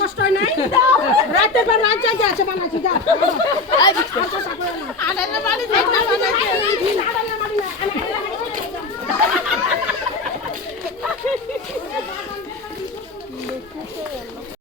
কষ্ট হয় নাই রাতের পর রাত জাগে আছে বানাচ্ছি যা আরে বাড়ি যাই না বানাচ্ছি